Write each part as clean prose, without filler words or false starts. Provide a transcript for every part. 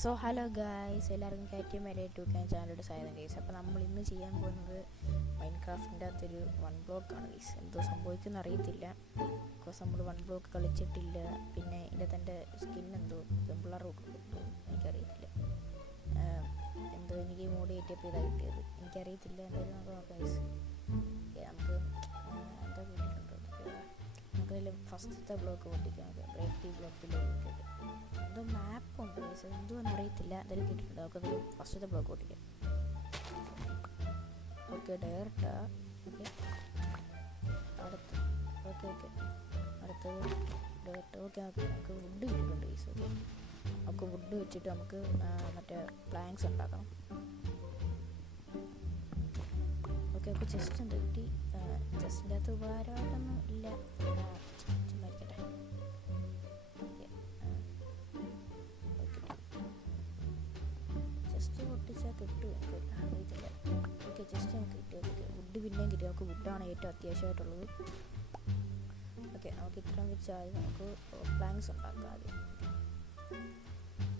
So hello guys, എല്ലാവർക്കും KTM LA2K ചാനലിൻ്റെ സാധനം ഗൈസ്. അപ്പോൾ നമ്മൾ ഇന്ന് ചെയ്യാൻ പോകുന്നത് മൈൻക്രാഫ്റ്റിൻ്റെ അകത്തൊരു വൺ ബ്ലോക്കാണ് ഗൈസ്. എന്തോ സംഭവിക്കുമെന്ന് അറിയത്തില്ല, ബിക്കോസ് നമ്മൾ വൺ ബ്ലോക്ക് കളിച്ചിട്ടില്ല. പിന്നെ ഇതിൻ്റെ തൻ്റെ സ്കിൻ എന്തോ പെമ്പിളർ കിട്ടും, എനിക്കറിയത്തില്ല. എന്തോ എനിക്ക് മോഡ് കയറ്റിയപ്പോൾ ഇതാണ് കിട്ടിയത്, എനിക്കറിയത്തില്ല. എന്തായാലും നമുക്ക് നോക്കാം ഗൈസ്. നമുക്ക് എന്താ കിട്ടിയിട്ടുണ്ട്, നമുക്കതിൽ ഫസ്റ്റത്തെ ബ്ലോക്ക് പൊട്ടിക്കാം. ബ്രേക്ക് ദി ബ്ലോക്കിൽ എന്തോ മാപ്പുണ്ട് ഗൈസ്, എന്തോന്ന് അറിയത്തില്ല. എന്തായാലും കിട്ടിയിട്ടുണ്ട്. നമുക്കതിൽ ഫസ്റ്റത്തെ ബ്ലോക്ക് പൊട്ടിക്കാം. ഓക്കെ, ഡയറക്റ്റാ. ഓക്കെ, അടുത്ത് അടുത്തത് ഡയറക്റ്റ്. ഓക്കെ, നമുക്ക് വുഡ് കിട്ടിയിട്ടുണ്ട് ഗൈസ്. ഓക്കെ, നമുക്ക് വുഡ് വെച്ചിട്ട് നമുക്ക് മറ്റേ പ്ലാങ്ക്സ് ഉണ്ടാക്കണം. ഓക്കെ, നമുക്ക് ചെസ്റ്റ് ഉണ്ട് കിട്ടി. ചെസ്റ്റിൻ്റെ അകത്ത് ഉപകാരമായിട്ടൊന്നും ഇല്ല, ചുമ്മാരിക്കട്ടെ. ചെസ്റ്റ് പൊട്ടിച്ചാൽ കിട്ടും, എനിക്ക് അറിയത്തില്ല. ഓക്കെ, ചെസ്റ്റ് നമുക്ക് കിട്ടി. ഓക്കെ, വുഡ് പിന്നെയും കിട്ടി. നമുക്ക് വുഡാണ് ഏറ്റവും അത്യാവശ്യമായിട്ടുള്ളത്. ഓക്കെ, നമുക്ക് ഇത്രയും വെച്ചാൽ നമുക്ക് പ്ലാങ്ക്സ് ഉണ്ടാക്കാം. ആദ്യം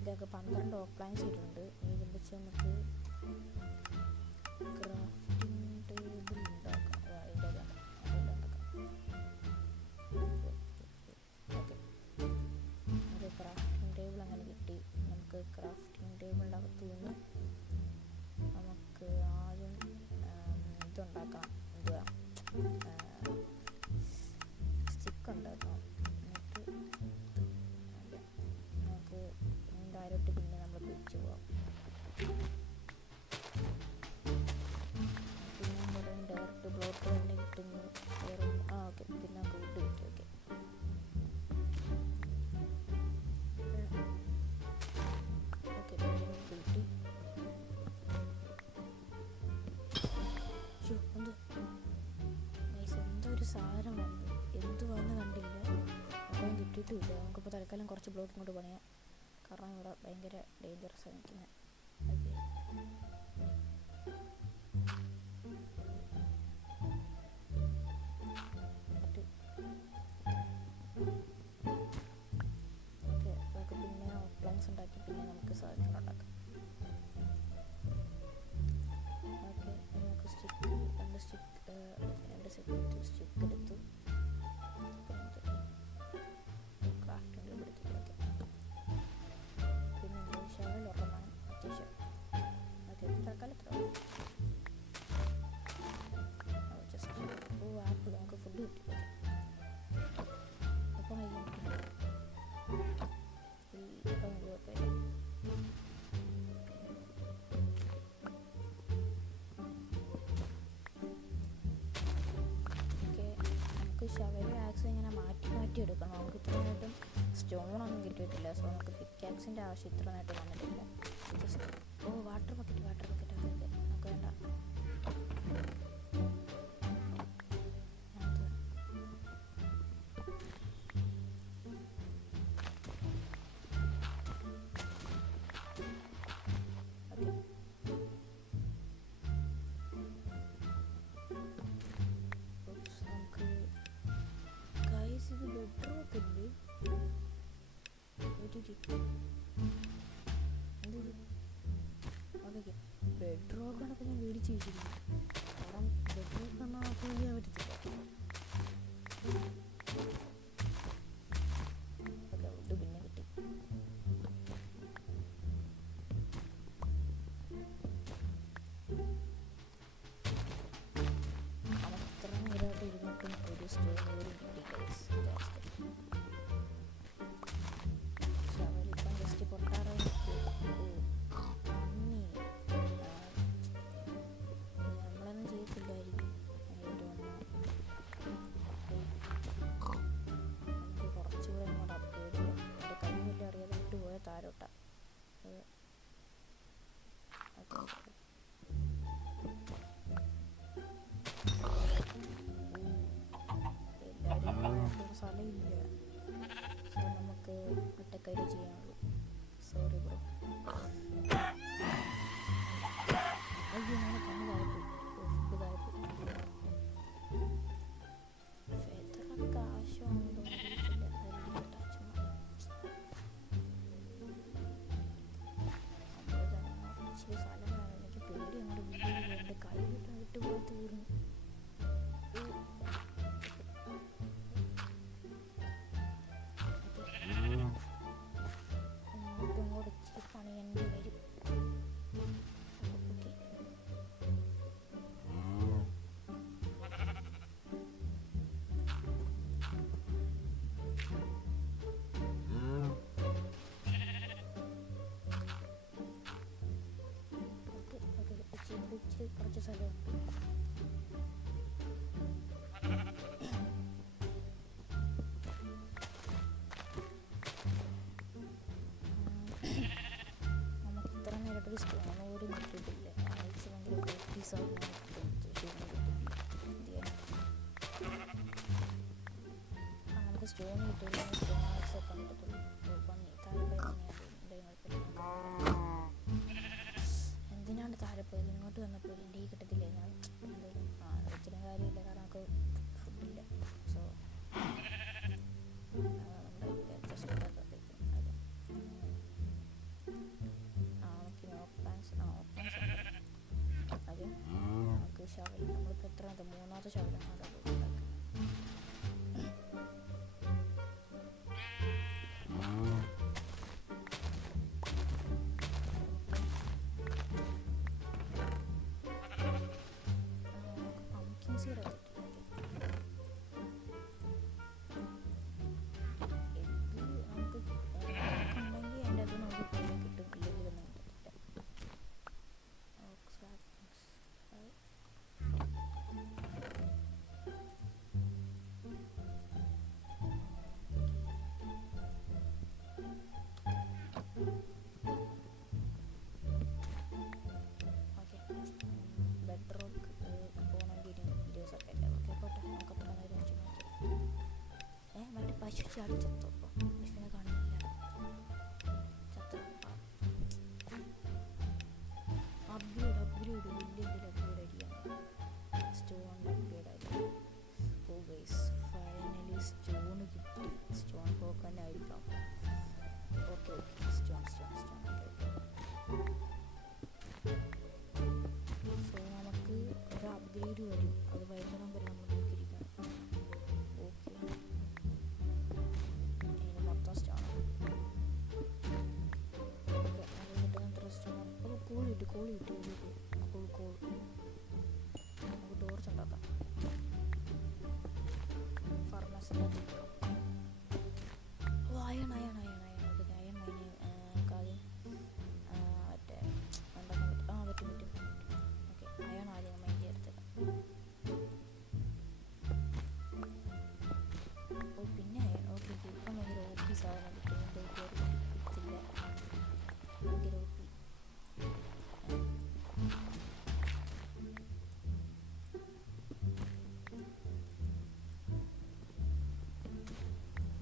ഇതൊക്കെ 12 പ്ലാങ്ക്സ് ഇട്ടുണ്ട്. ഇതിൻ്റെ വെച്ച് നമുക്ക് ക്രാഫ്റ്റിംഗ് ടേബിൾ ഉണ്ടാക്കാം. അതെല്ലാം ഉണ്ടാക്കാം. ഓക്കെ, നമുക്ക് ക്രാഫ്റ്റിംഗ് ടേബിൾ അങ്ങനെ കിട്ടി. നമുക്ക് ക്രാഫ്റ്റിംഗ് ടേബിളിൻ്റെ അകത്ത് നിന്ന് നമുക്ക് ആദ്യം ഇതുണ്ടാക്കാം. എന്തുവാ, സ്റ്റിക്ക് ഉണ്ടാക്കാം. എന്നിട്ട് നമുക്ക് ഡയറക്റ്റ് പിന്നെ നമ്മൾ പിടിച്ചു പോകാം. പിന്നെ നമ്മൾ ഡയറക്റ്റ് ബ്ലോക്ക് തന്നെ കിട്ടുന്നു. ഓക്കെ, പിന്നെ നമുക്ക് വുഡ് കിട്ടി. ഓക്കെ, കിട്ടി. എന്തോ ഒരു സാധനം വന്നു, എന്തുവാന്ന് കണ്ടില്ല, അപ്പം കിട്ടിയിട്ടുമില്ല. നമുക്കിപ്പോൾ തൽക്കാലം കുറച്ച് ബ്ലോക്ക് ഇങ്ങോട്ട് പണിയാം, കാരണം ഇവിടെ ഭയങ്കര ഡേഞ്ചറസ് ആണ് നിൽക്കുന്നത്. ഓക്കെ, നമുക്ക് പിന്നെ പ്ലാങ്ക്സ് ഉണ്ടാക്കി പിന്നെ നമുക്ക് സാധനങ്ങൾ ഉണ്ടാക്കാം. ഓക്കെ, നമുക്ക് രണ്ട് സ്റ്റിക്ക് എടുത്തു. ക്രാഫ്റ്റിംഗ് ടേബിൾ എടുത്തു. ഓക്കെ, പിന്നെ ഷവൽ ഒരെണ്ണമാണ് അത്യാവശ്യം. ഓക്കെ, തൽക്കാലം ജസ്റ്റ് ആപ്പിൾ നമുക്ക് ഫുഡ് കിട്ടി. അപ്പം കുഴപ്പമില്ല. ഷവൽ ആക്സ് ഇങ്ങനെ മാറ്റി എടുക്കണം. നമുക്ക് ഇത്രയായിട്ടും സ്റ്റോണൊന്നും കിട്ടിയിട്ടില്ല. സോ നമുക്ക് പിക്കാക്സിൻ്റെ ആവശ്യം ഇത്രയായിട്ട് വന്നിട്ടില്ല. ജസ്റ്റ് വാട്ടർ ബക്കറ്റ് ഒക്കെ നമുക്ക് വേണ്ട. ഇത് ബെഡ്റോക്ക് അല്ലേ? അതൊക്കെ ബെഡ്റോക്കാണൊക്കെ ഞാൻ മേടിച്ച് വെച്ചിരിക്കുന്നു. കാരണം ബെഡ്റോക്ക് എന്നാൽ ചെയ്യാൻ പറ്റത്തില്ല. ഓക്കെ, വുഡ് പിന്നെ കിട്ടി. അത്ര നേരമായിട്ട് ഇരുന്നിട്ടും ഒരു സ്റ്റോൺ പോലും കിട്ടി ഗൈസ്. ഷവലിപ്പം ജസ്റ്റ് പൊട്ടാറായി നമ്മളൊന്നും ചെയ്യത്തില്ലായിരിക്കും. നമുക്ക് കുറച്ചുകൂടെ ഇങ്ങോട്ട് അപ്ഗ്രേഡ് ചെയ്യാം. എൻ്റെ കയ്യിൽ അറിയാതെ വിട്ടുപോയ താരോട്ട. എല്ലാവരും സ്ഥലമില്ല, സോ നമുക്ക് ഒറ്റക്കൈ ചെയ്യാനുള്ളൂ. Sorry bro. അയ്യോ, ഞാൻ പണി താഴെപ്പോയി. ഫെദറൊക്കെ ആവശ്യമുണ്ടോ അറിയത്തില്ല. സ്ഥലമുണ്ട്. നമുക്ക് ഇത്ര നേരിട്ടൊരു സ്റ്റോൺ പോലും കിട്ടിയിട്ടില്ല. ആഴ്ച ഭയങ്കര കോപ്പീസാണ് നമുക്ക് സ്റ്റോൺ കിട്ടിയില്ല. സ്റ്റോൺ ആഴ്ച കണ്ടിട്ടുള്ളൂ. എന്തിനാണ് താഴെ പോയത്? ഇങ്ങോട്ട് വന്നപ്പോൾ എൻ്റെ ഈ കിട്ടത്തില്ല. ഞാൻ എന്തായാലും വെച്ചിട്ടും കാര്യമില്ല, കാരണം നമുക്ക് ഫുഡില്ല. സോ നമ്മുടെ ജസ്റ്റ് നമുക്ക് ആദ്യം നമുക്ക് ഷവൽ, നമ്മളിപ്പോൾ എത്രാമത്തെ മൂന്നാമത്തെ ഷവലാണ് അതൊക്കെ ഉണ്ടാക്കുന്നത്. പശു ചാടി ചത്തു. പശുവിനെ കാണുന്നില്ല. ചത്തു. അപ്ഗ്രേഡ് വലിയ അപ്ഗ്രേഡ് അടിയാണ്. സ്റ്റോണിൻ്റെ അപ്ഗ്രേഡ് ആയിരുന്നു. ഓ ഗൈസ്, ഫൈനലി സ്റ്റോൺ കിട്ടി. സ്റ്റോൺ ബ്ലോക്ക് തന്നെ ആയിരിക്കാം. Okay stone okay. സോ നമുക്ക് ഒരു അപ്ഗ്രേഡ് വരും. അത് വരുന്നിടം വരെ നമ്മൾ നോക്കിയിരിക്കണം. ഓക്കെ, മൊത്തം സ്റ്റോൺ. ഓക്കെ, അത് കിട്ടുന്ന എത്ര സ്റ്റോൺ? അപ്പോൾ കോൾ കിട്ടി. കോൾ നമുക്ക് ടോർച്ച് ഉണ്ടാക്കാം. ഫർമസിൻ്റെ അയൺ അയൺ മൈന് കാര്യം മറ്റേ ഉണ്ടാക്കാൻ പറ്റും. ഓക്കെ, അയൺ ആദ്യം മൈൻ ചേർത്തേക്കാം. ഓ പിന്നെ അയൺ. ഓക്കെ ഇപ്പം ഭയങ്കര ഓപ്പി സാധനം കിട്ടും. കിട്ടില്ല, ഭയങ്കര ഓപ്പി.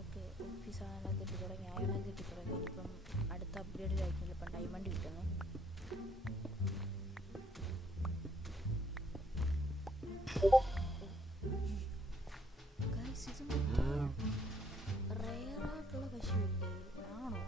ഓക്കെ, ഓപ്പി സാധനമൊക്കെ കിട്ടി തുടങ്ങി. അയണൊക്കെ കിട്ടി തുടങ്ങി. ഇനിയിപ്പം അടുത്ത അപ്ഗ്രേഡിലായിരിക്കും ഇപ്പം ഡയമണ്ട് കിട്ടുന്നത്. റെയറായിട്ടുള്ള പശുവില്ലേ? ആണോ?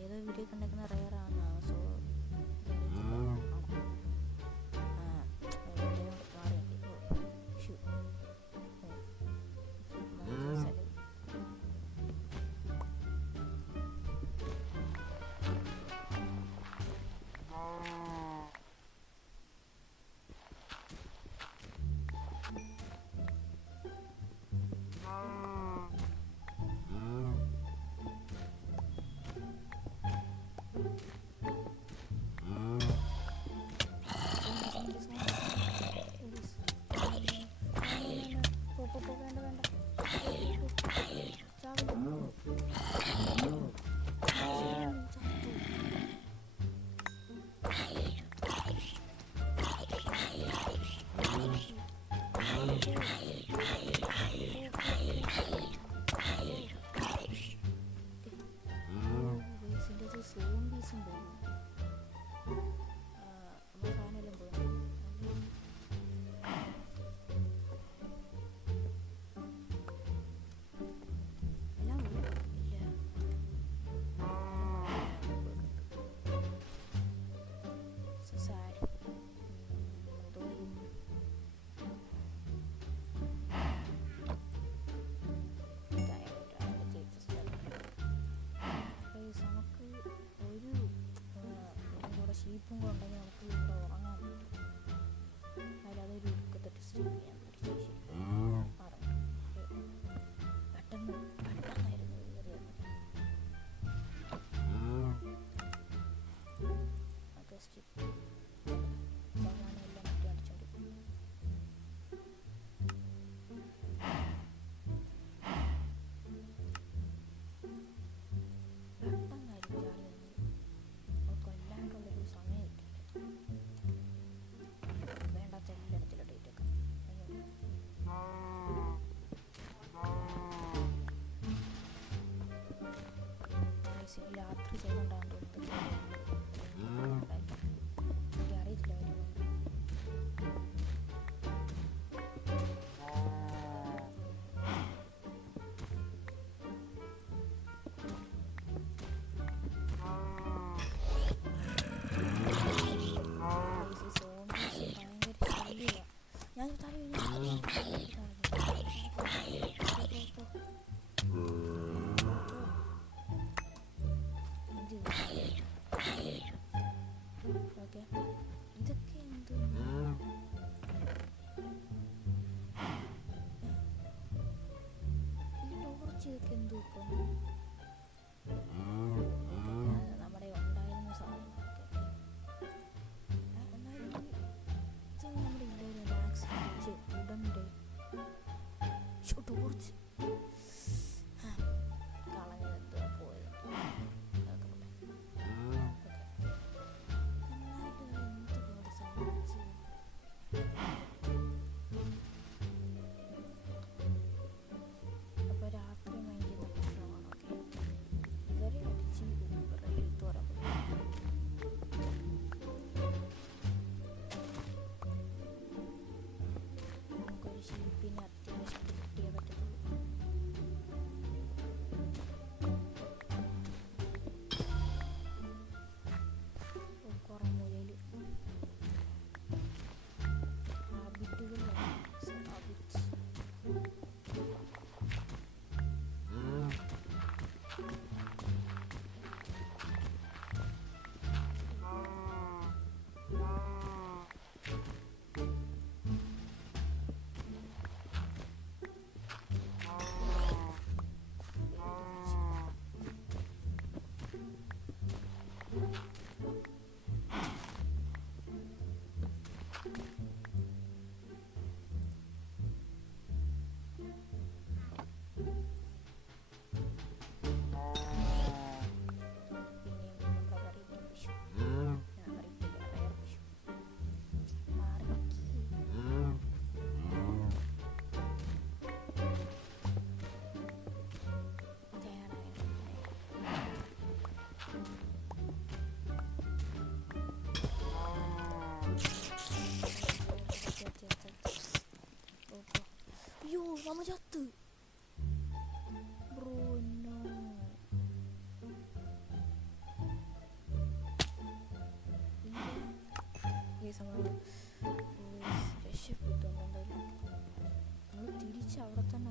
ഏതോ വീഡിയോ കണ്ടിരിക്കുന്ന റെയറാണ്. സോ ചെയ്യുന്നുണ്ടാകാൻ തോന്നുന്നത്. അറിയത്തില്ല വരുന്നത്. ഞാൻ ഓക്കെ ഇതൊക്കെ എന്ത് ഈ ടോർച്ച് ഇതൊക്കെ എന്തോ ഇപ്പം നമ്മുടെ ഉണ്ടായിരുന്ന സാധനങ്ങളൊക്കെ എന്നാലും ഇത് നമ്മുടെ ഇല്ലായിരുന്നു ആക്സിഡൻറ്റ് ഉടൻ്റെ ടോർച്ച് കളഞ്ഞത് എന്തോ പോയത്. അപ്പോൾ രാത്രി ഭയങ്കര പ്രശ്നമാണ്. ഓക്കെ ഇവരെ അടിച്ച് ഇവരുടെ ഹെൽത്ത് വരാൻ പറ്റും. നമുക്കൊരു ഷീപ്പിനെ അത്യാവശ്യം കിട്ടിയേ പറ്റത്തുള്ളൂ. കുറേ മുയൽ ഹാബിറ്റുകളാണ്. ഹാബിറ്റ്സ് അയ്യോ നമ്മ ചത്ത് ബ്രോ. നോ രക്ഷപ്പെട്ടു. എന്തായാലും നമ്മൾ തിരിച്ച് അവിടെ തന്നെ